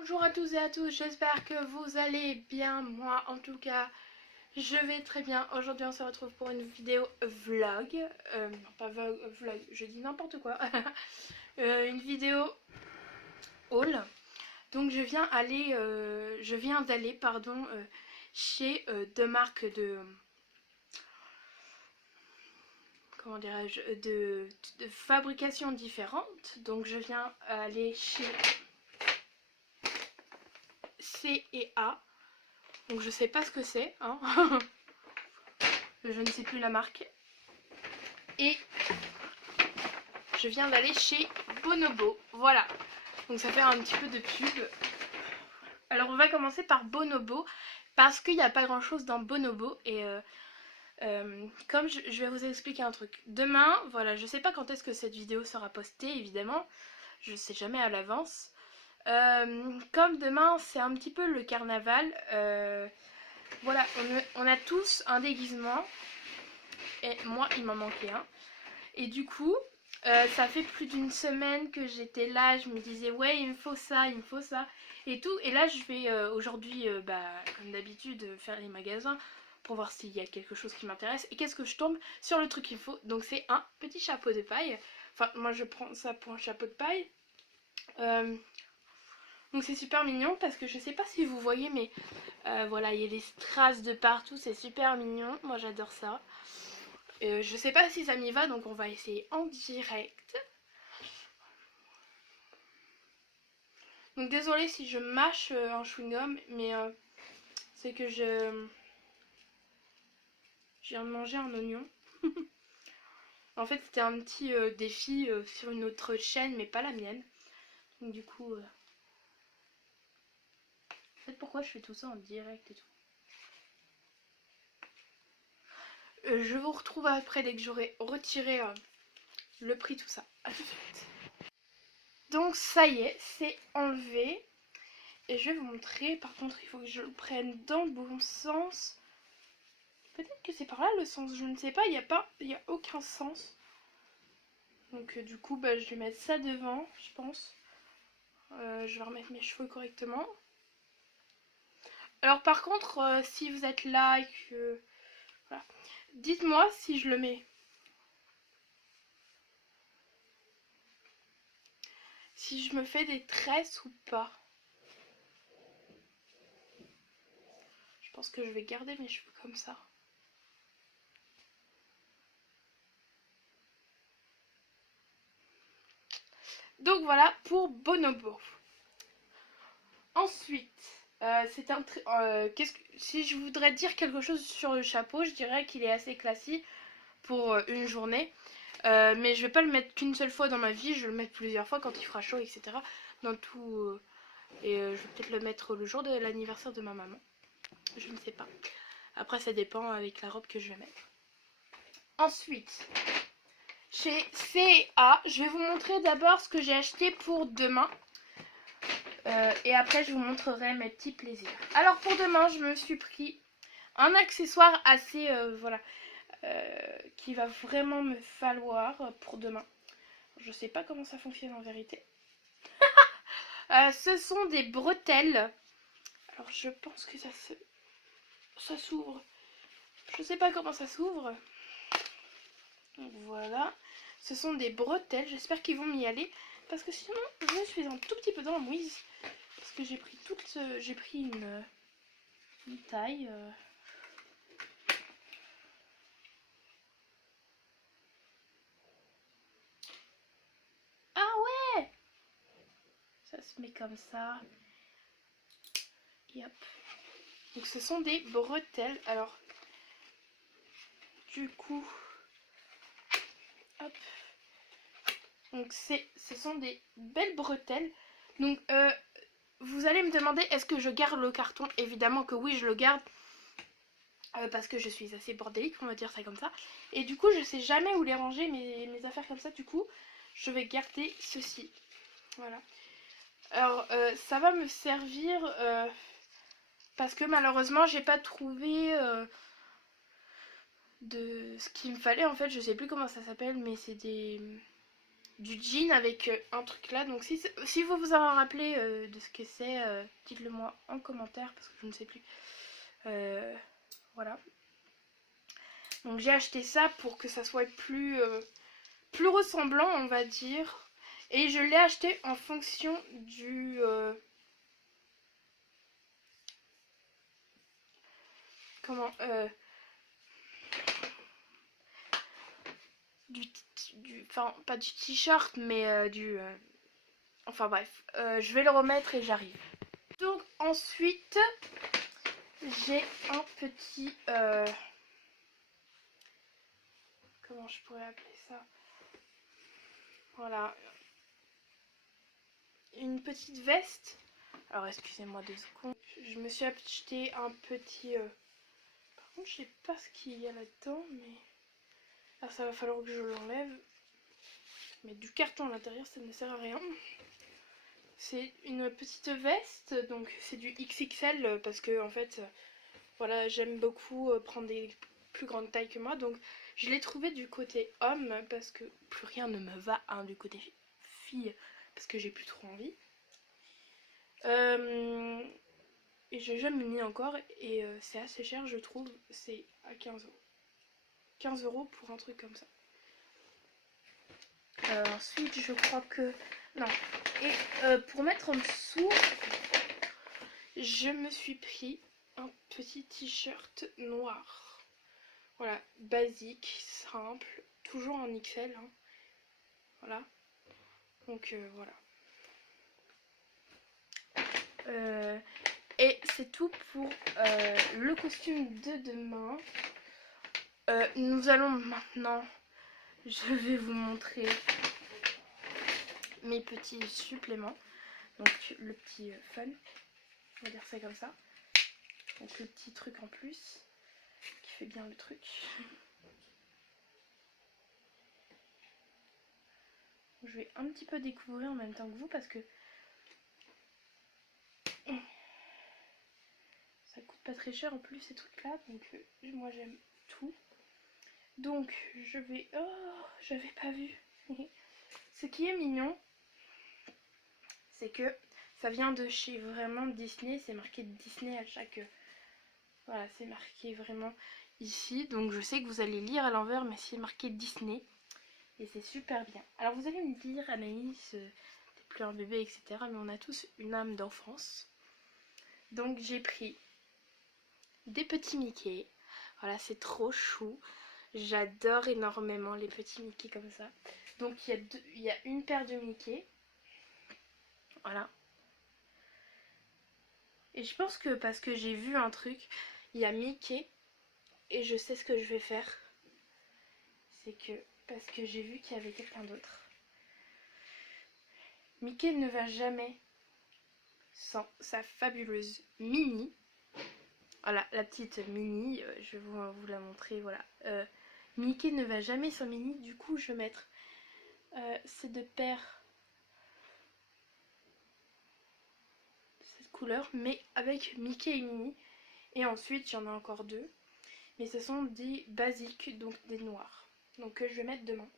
Bonjour à tous et à tous, j'espère que vous allez bien. Moi en tout cas je vais très bien. Aujourd'hui on se retrouve pour une vidéo vlog, non pas vlog, je dis n'importe quoi. Une vidéo haul. Donc je viens d'aller chez deux marques de, comment dirais-je, de fabrication différentes. Donc je viens aller chez C&A. Donc je sais pas ce que c'est, hein. Je ne sais plus la marque. Et je viens d'aller chez Bonobo. Voilà. Donc ça fait un petit peu de pub. Alors on va commencer par Bonobo. Parce qu'il n'y a pas grand chose dans Bonobo. Et comme je vais vous expliquer un truc. Demain, voilà, je sais pas quand est-ce que cette vidéo sera postée, évidemment. Je sais jamais à l'avance. Comme demain c'est un petit peu le carnaval. Voilà, on a tous un déguisement. Et moi il m'en manquait un. Et du coup, ça fait plus d'une semaine que j'étais là, je me disais ouais il me faut ça, il me faut ça et tout. Et là je vais aujourd'hui, comme d'habitude, faire les magasins pour voir s'il y a quelque chose qui m'intéresse. Et qu'est-ce que je tombe sur le truc qu'il faut. Donc c'est un petit chapeau de paille. Enfin moi je prends ça pour un chapeau de paille. Donc c'est super mignon parce que je sais pas si vous voyez mais voilà il y a des strass de partout, c'est super mignon. Moi j'adore ça. Je sais pas si ça m'y va, donc on va essayer en direct. Donc désolée si je mâche un chewing-gum, mais c'est que je viens de manger un oignon. En fait c'était un petit défi sur une autre chaîne, mais pas la mienne. Donc du coup... En fait pourquoi je fais tout ça en direct et tout. Je vous retrouve après dès que j'aurai retiré le prix, tout ça. À tout de suite. Donc ça y est, c'est enlevé. Et je vais vous montrer. Par contre, il faut que je le prenne dans le bon sens. Peut-être que c'est par là le sens, je ne sais pas. Il n'y a aucun sens. Donc du coup, je vais mettre ça devant, je pense. Je vais remettre mes cheveux correctement. Alors par contre, si vous êtes là et que... Voilà. Dites-moi si je le mets. Si je me fais des tresses ou pas. Je pense que je vais garder mes cheveux comme ça. Donc voilà pour Bonobo. Ensuite, si je voudrais dire quelque chose sur le chapeau, je dirais qu'il est assez classique pour une journée. Mais je vais pas le mettre qu'une seule fois dans ma vie, je vais le mettre plusieurs fois quand il fera chaud, etc. Dans tout. Je vais peut-être le mettre le jour de l'anniversaire de ma maman. Je ne sais pas. Après, ça dépend avec la robe que je vais mettre. Ensuite, chez C&A, je vais vous montrer d'abord ce que j'ai acheté pour demain. Et après, je vous montrerai mes petits plaisirs. Alors, pour demain, je me suis pris un accessoire assez, qui va vraiment me falloir pour demain. Je sais pas comment ça fonctionne en vérité. Ce sont des bretelles. Alors, je pense que ça s'ouvre. Je sais pas comment ça s'ouvre. Donc voilà. Ce sont des bretelles. J'espère qu'ils vont m'y aller. Parce que sinon, je suis un tout petit peu dans la mouise. Parce que j'ai pris j'ai pris une taille. Ah ouais! Ça se met comme ça. Et hop. Donc ce sont des bretelles. Alors, du coup... Hop. Donc ce sont des belles bretelles. Donc vous allez me demander est-ce que je garde le carton. Évidemment que oui, je le garde. Parce que je suis assez bordélique, on va dire ça comme ça. Et du coup, je sais jamais où les ranger, mes affaires comme ça. Du coup, je vais garder ceci. Voilà. Alors, ça va me servir parce que malheureusement, j'ai pas trouvé de ce qu'il me fallait. En fait, je sais plus comment ça s'appelle, mais c'est des du jean avec un truc là. Donc si vous vous en rappelez de ce que c'est, dites-le moi en commentaire parce que je ne sais plus. Voilà. Donc j'ai acheté ça pour que ça soit plus ressemblant, on va dire. Et je l'ai acheté en fonction du... comment enfin, pas du t-shirt, mais enfin bref, je vais le remettre et j'arrive. Donc ensuite, j'ai un petit... comment je pourrais appeler ça? Voilà. Une petite veste. Alors excusez-moi 2 secondes. Je me suis acheté un petit... Par contre, je sais pas ce qu'il y a là-dedans, mais... Alors ça va falloir que je l'enlève. Mais du carton à l'intérieur, ça ne sert à rien. C'est une petite veste, donc c'est du XXL parce que en fait, voilà, j'aime beaucoup prendre des plus grandes tailles que moi. Donc je l'ai trouvé du côté homme parce que plus rien ne me va du côté fille parce que j'ai plus trop envie. Et j'ai jamais mis encore et c'est assez cher je trouve, c'est à 15 euros. 15 euros pour un truc comme ça. Ensuite je crois que... Non. Et pour mettre en dessous, je me suis pris un petit t-shirt noir. Voilà, basique, simple, toujours en XL. Hein. Voilà. Donc voilà. Et c'est tout pour le costume de demain. Nous allons maintenant... Je vais vous montrer mes petits suppléments. Donc le petit fun, on va dire ça comme ça. Donc le petit truc en plus qui fait bien le truc. Je vais un petit peu découvrir en même temps que vous parce que ça coûte pas très cher en plus ces trucs là. Donc moi j'aime tout. Donc je vais... Oh, j'avais pas vu. Ce qui est mignon, c'est que ça vient de chez vraiment Disney. C'est marqué Disney à chaque... Voilà, c'est marqué vraiment ici. Donc je sais que vous allez lire à l'envers, mais c'est marqué Disney. Et c'est super bien. Alors vous allez me dire, Anaïs, t'es plus un bébé, etc. Mais on a tous une âme d'enfance. Donc j'ai pris des petits Mickey. Voilà, c'est trop chou. J'adore énormément les petits Mickey comme ça. Donc il y a une paire de Mickey. Voilà. Et je pense que parce que j'ai vu un truc, il y a Mickey. Et je sais ce que je vais faire. C'est que parce que j'ai vu qu'il y avait quelqu'un d'autre. Mickey ne va jamais sans sa fabuleuse Minnie. Voilà, la petite Minnie, je vais vous la montrer, voilà. Mickey ne va jamais sans Minnie, du coup je vais mettre ces 2 paires de cette couleur, mais avec Mickey et Minnie. Et ensuite, il y en a encore 2, mais ce sont des basiques, donc des noirs. Donc je vais mettre demain.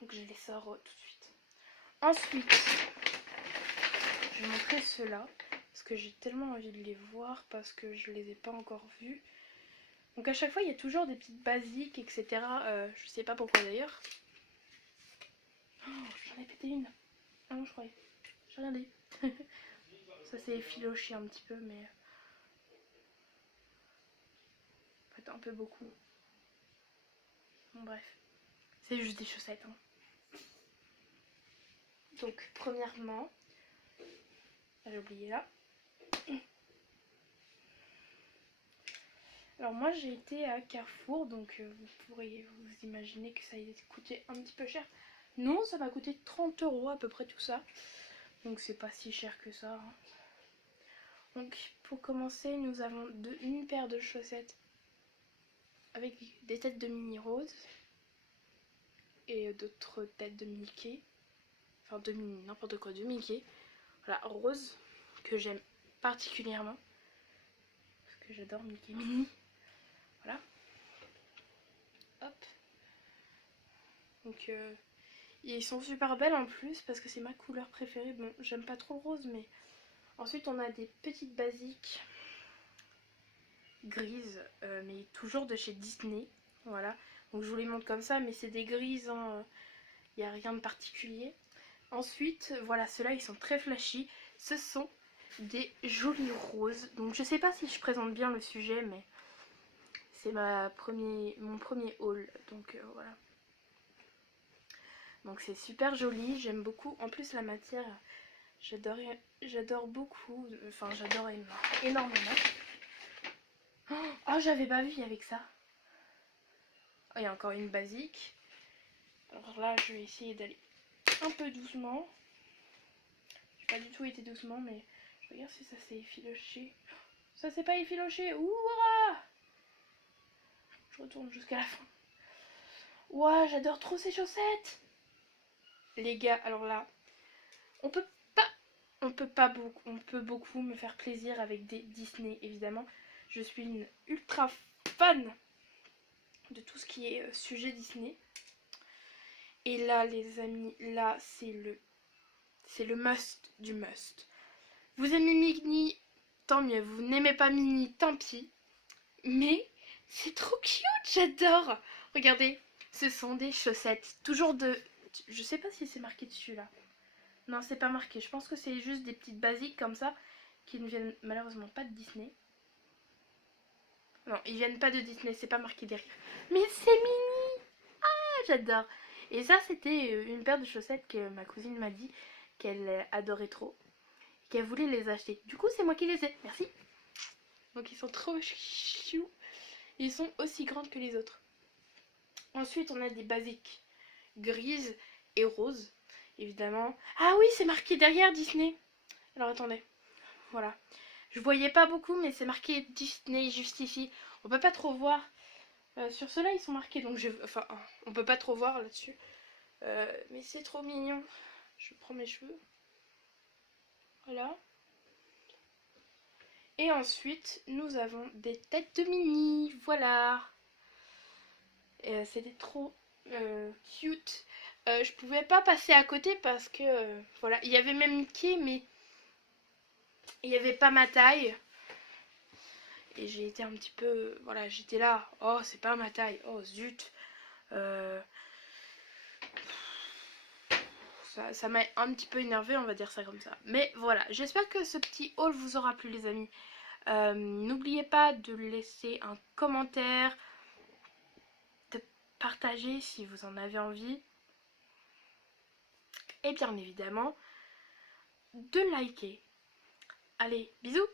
Donc je les sors tout de suite. Ensuite, je vais montrer ceux-là, parce que j'ai tellement envie de les voir, parce que je les ai pas encore vus. Donc à chaque fois il y a toujours des petites basiques, etc. Je sais pas pourquoi d'ailleurs. Oh, j'en ai pété une. Ah non, je croyais. J'ai rien dit. Ça s'est effiloché un petit peu, mais... En fait un peu beaucoup. Bon bref. C'est juste des chaussettes. Hein. Donc premièrement... J'ai oublié là. Alors moi j'ai été à Carrefour, donc vous pourriez vous imaginer que ça a coûté un petit peu cher. Non, ça m'a coûté 30 € à peu près tout ça. Donc c'est pas si cher que ça. Hein. Donc pour commencer, nous avons une paire de chaussettes avec des têtes de Minnie rose et d'autres têtes de Mickey. Enfin de Minnie, n'importe quoi, de Mickey. Voilà, rose, que j'aime particulièrement. Parce que j'adore Mickey et Minnie. Voilà. Hop. Donc Et ils sont super belles en plus parce que c'est ma couleur préférée. Bon, j'aime pas trop le rose, mais... Ensuite, on a des petites basiques grises, mais toujours de chez Disney. Voilà. Donc je vous les montre comme ça, mais c'est des grises, hein. Il n'y a rien de particulier. Ensuite, voilà, ceux-là, ils sont très flashy. Ce sont des jolis roses. Donc je sais pas si je présente bien le sujet, mais c'est mon premier haul. Donc voilà. Donc c'est super joli, j'aime beaucoup. En plus la matière, j'adore beaucoup. Enfin j'adore énormément. Oh, j'avais pas vu avec ça. Oh, il y a encore une basique. Alors là, je vais essayer d'aller un peu doucement. J'ai pas du tout été doucement, mais je regarde si ça s'est effiloché. Ça s'est pas effiloché. Ouah! Je retourne jusqu'à la fin. Ouah, j'adore trop ces chaussettes. Les gars, alors là, on peut beaucoup me faire plaisir avec des Disney, évidemment. Je suis une ultra fan de tout ce qui est sujet Disney. Et là, les amis, là, c'est le must du must. Vous aimez Minnie, tant mieux. Vous n'aimez pas Minnie, tant pis. Mais c'est trop cute, j'adore. Regardez, ce sont des chaussettes. Toujours de... Je sais pas si c'est marqué dessus, là. Non, c'est pas marqué. Je pense que c'est juste des petites basiques comme ça qui ne viennent malheureusement pas de Disney. Non, ils viennent pas de Disney, c'est pas marqué derrière. Mais c'est mini! Ah, j'adore! Et ça, c'était une paire de chaussettes que ma cousine m'a dit qu'elle adorait trop. Qu'elle voulait les acheter. Du coup, c'est moi qui les ai. Merci. Donc, ils sont trop chou. Ils sont aussi grandes que les autres. Ensuite, on a des basiques grises et roses, évidemment. Ah oui, c'est marqué derrière Disney. Alors, attendez. Voilà. Je voyais pas beaucoup, mais c'est marqué Disney justifie. On peut pas trop voir. Sur ceux-là, ils sont marqués, donc enfin, on peut pas trop voir là-dessus. Mais c'est trop mignon. Je prends mes cheveux. Voilà. Et ensuite, nous avons des têtes de Minnie. Voilà. C'était trop cute. Je pouvais pas passer à côté parce que, voilà, il y avait même Mickey, mais il n'y avait pas ma taille. Et j'ai été un petit peu... Voilà, j'étais là. Oh, c'est pas ma taille. Oh, zut. Ça m'a un petit peu énervé, on va dire ça comme ça. Mais voilà, j'espère que ce petit haul vous aura plu, les amis. N'oubliez pas de laisser un commentaire, de partager si vous en avez envie. Et bien évidemment, de liker. Allez, bisous!